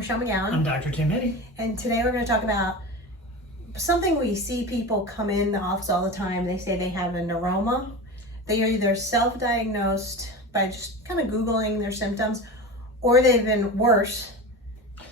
Michelle McGowan. I'm Dr. Tim Hitty. And today we're going to talk about something we see people come in the office all the time. They say they have a neuroma. They are either self-diagnosed by just kind of Googling their symptoms, or they've been worse.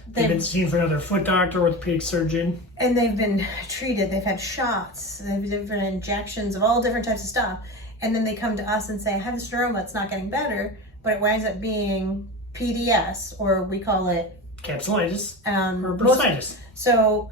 They've been seen for another foot doctor, orthopedic surgeon. And they've been treated. They've had shots. They've had different injections of all different types of stuff. And then they come to us and say, I have this neuroma, it's not getting better, but it winds up being PDS, or we call it capsulitis or bursitis. So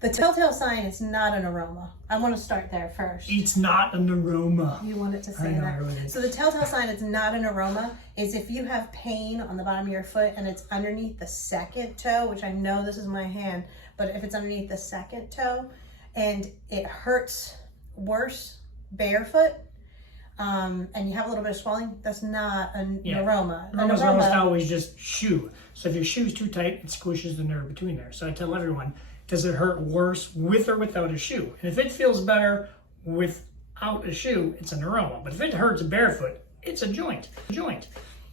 the telltale sign is not a neuroma. I want to start there first. It's not a neuroma. You wanted to say that. So the telltale sign it's not a neuroma is if you have pain on the bottom of your foot and it's underneath the second toe, which I know this is my hand, but if it's underneath the second toe and it hurts worse barefoot, and you have a little bit of swelling, that's not a neuroma. Neuroma's almost always just shoe. So if your shoe's too tight, it squishes the nerve between there. So I tell everyone, does it hurt worse with or without a shoe? And if it feels better without a shoe, it's a neuroma. But if it hurts barefoot, it's a joint.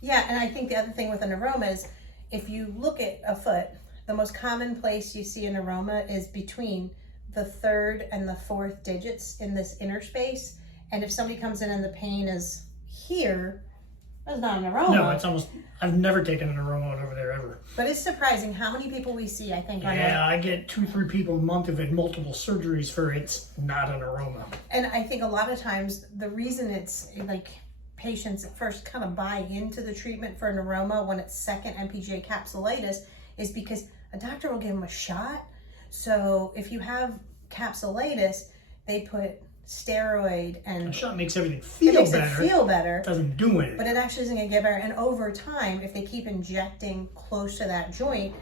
Yeah, and I think the other thing with a neuroma is if you look at a foot, the most common place you see a neuroma is between the third and the fourth digits in this inner space. And if somebody comes in and the pain is here, that's not a neuroma. No, it's almost, I've never taken a neuroma out over there ever. But it's surprising how many people we see, I think. Yeah, I get 2-3 people a month who've had multiple surgeries for it's not a neuroma. And I think a lot of times the reason it's like patients at first kind of buy into the treatment for a neuroma when it's second MPGA capsulitis is because a doctor will give them a shot. So if you have capsulitis, they put steroid and a shot makes everything feel better. It doesn't do anything. But it actually isn't going to get better. And over time, if they keep injecting close to that joint,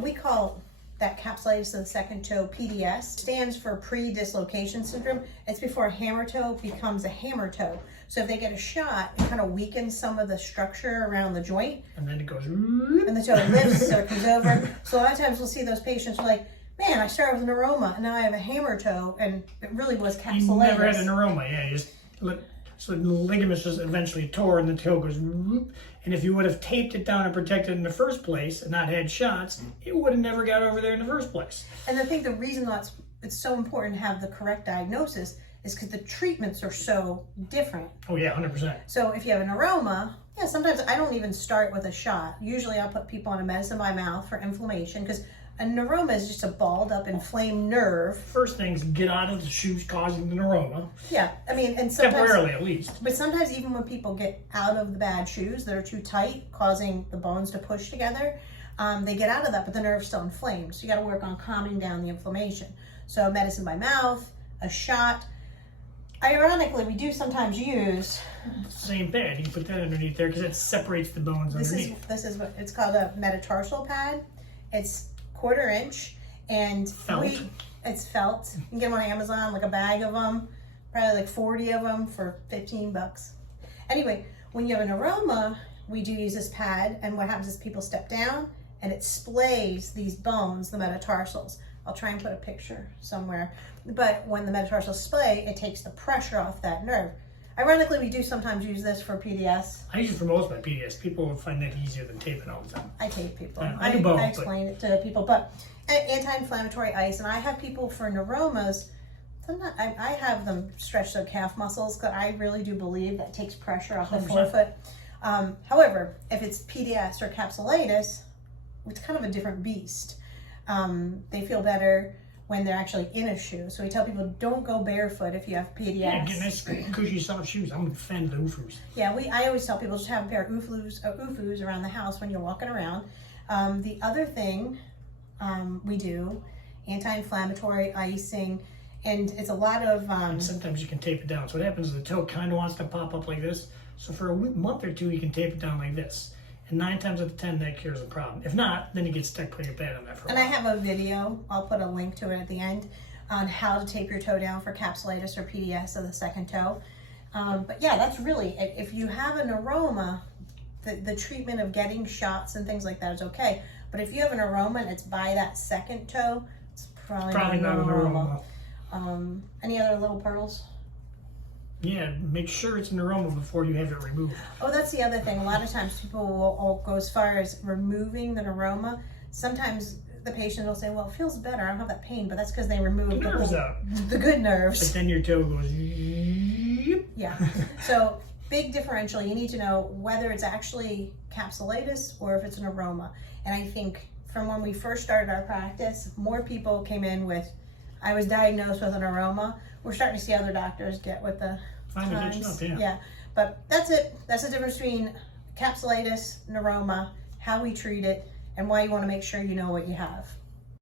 we call that capsulitis of the second toe PDS. Stands for pre-dislocation syndrome. It's before a hammer toe becomes a hammer toe. So if they get a shot, it kind of weakens some of the structure around the joint. And then it goes. And the toe lifts or it comes over. So a lot of times we'll see those patients who are like, man, I started with a neuroma and now I have a hammer toe, and it really was capsulitis. You never had a neuroma, yeah. So the ligaments just eventually tore and the toe goes whoop. And if you would have taped it down and protected it in the first place and not had shots, it would have never got over there in the first place. And I think the reason why it's so important to have the correct diagnosis is because the treatments are so different. Oh yeah, 100%. So if you have a neuroma, yeah, sometimes I don't even start with a shot. Usually I'll put people on a medicine by mouth for inflammation because a neuroma is just a balled up, inflamed nerve. First things, get out of the shoes causing the neuroma. Yeah, I mean, and sometimes, temporarily at least. But sometimes even when people get out of the bad shoes that are too tight, causing the bones to push together, they get out of that, but the nerve's still inflamed. So you got to work on calming down the inflammation. So medicine by mouth, a shot. Ironically, we do sometimes use same pad. You can put that underneath there because it separates the bones underneath. This is what it's called, a metatarsal pad. It's 1/4 inch and it's felt. You can get them on Amazon, like a bag of them, probably like 40 of them for $15. Anyway, when you have a neuroma, we do use this pad, and what happens is people step down and it splays these bones, the metatarsals. I'll try and put a picture somewhere. But when the metatarsals splay, it takes the pressure off that nerve. Ironically, we do sometimes use this for PDS. I use it for most of my PDS. People will find that easier than taping all the time. I tape people. I do both. I explain it to people. But anti-inflammatory ice, and I have people for neuromas. I have them stretch their calf muscles because I really do believe that takes pressure off the 100%. forefoot. However, if it's PDS or capsulitis, it's kind of a different beast. They feel better when they're actually in a shoe. So we tell people, don't go barefoot if you have PDS. Yeah, get nice cushy soft shoes. I'm a fan of the UFUs. Yeah, I always tell people just have a pair of UFUs around the house when you're walking around. The other thing we do, anti-inflammatory icing, and it's a lot of... and sometimes you can tape it down. So what happens is the toe kind of wants to pop up like this. So for a month or two, you can tape it down like this. And 9 times out of 10, that cures the problem. If not, then you get stuck putting a pad on that for a while. And I have a video, I'll put a link to it at the end, on how to tape your toe down for capsulitis or PDS of the second toe. But yeah, that's really, if you have a neuroma, the treatment of getting shots and things like that is okay. But if you have a neuroma and it's by that second toe, it's probably not a neuroma. Any other little pearls? Yeah, make sure it's a neuroma before you have it removed. Oh, that's the other thing. A lot of times people will go as far as removing the neuroma. sometimes the patient will say, well, it feels better, I don't have that pain, but that's because they removed The nerves out. the good nerves. But then your toe goes, yep. Yeah. So big differential. You need to know whether it's actually capsulitis or if it's an neuroma. And I think from when we first started our practice, more people came in with, I was diagnosed with an neuroma. We're starting to see other doctors get with the Find the good times. stuff, yeah. Yeah. But that's it. That's the difference between capsulitis, neuroma, how we treat it, and why you want to make sure you know what you have.